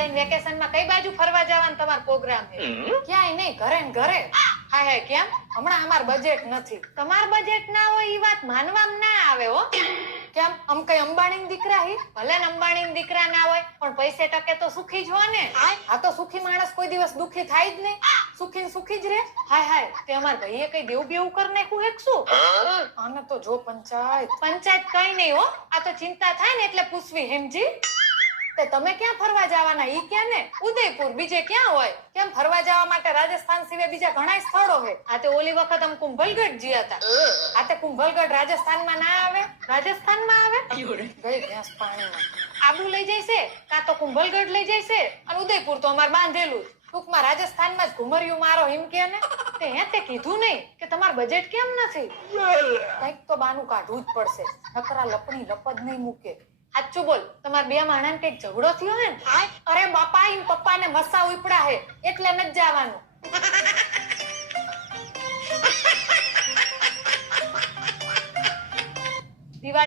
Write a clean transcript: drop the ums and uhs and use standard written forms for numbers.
દિવાળી વેકેશનમાં કઈ બાજુ ફરવા જવાનો તમારો પ્રોગ્રામ છે? ક્યાંય નહીં, ઘરે ને ઘરે. હાય કેમ? હમણાં અમાર બજેટ નથી. તમાર બજેટ ના હોય ઈ વાત માનવામાં ના આવે હો. કેમ? આમ કઈ અંબાણી દીકરા હી? ભલે ને અંબાણી દીકરા ના હોય પણ પૈસે ટકે તો સુખી જ હો ને. આ તો સુખી માણસ કોઈ દિવસ દુખી થાય જ નહીં. સુખી ને સુખી જ રે. હાય તે અમાર ભાઈએ કઈ દેવું બેવું કરી નાખ્યું હેક શું? આને તો જો પંચાયત કઈ નહીં હો. આ તો ચિંતા થાય ને એટલે પૂછવી હેમજી. તે તમે ક્યાં ફરવા જવાના ઈ ક્યાં ને? ઉદયપુર, બીજે ક્યાં હોય? કેમ ફરવા જવા માટે રાજસ્થાન સિવાય બીજા ઘણા સ્થળો છે. આ તે ઓલી વખત અમે કુંભલગઢ ગયા હતા. આ તે કુંભલગઢ રાજસ્થાનમાં ના આવે? રાજસ્થાનમાં આવે? ગઈ ભેંસ પાણીમાં. આબુ લઈ જઈશે કાં તો કુંભલગઢ લઈ જઈશે અને ઉદયપુર તો અમાર બાંધેલું. ટૂંકમાં રાજસ્થાનમાં જ ઘુમરિયું મારો એમ કે ને. તે કીધું નહીં કે તમાર બજેટ કેમ નથી? કંઈક તો બાનું કાઢવું જ પડશે. નકરા લપની લપ જ નહીં મૂકે. સાચું બોલ, તમાર બે માણસ કઈક ઝઘડો થયો હે ને? અરે બાપા, એમ પપ્પાને મસા ઉપડા હે એટલે નથી જવાનું.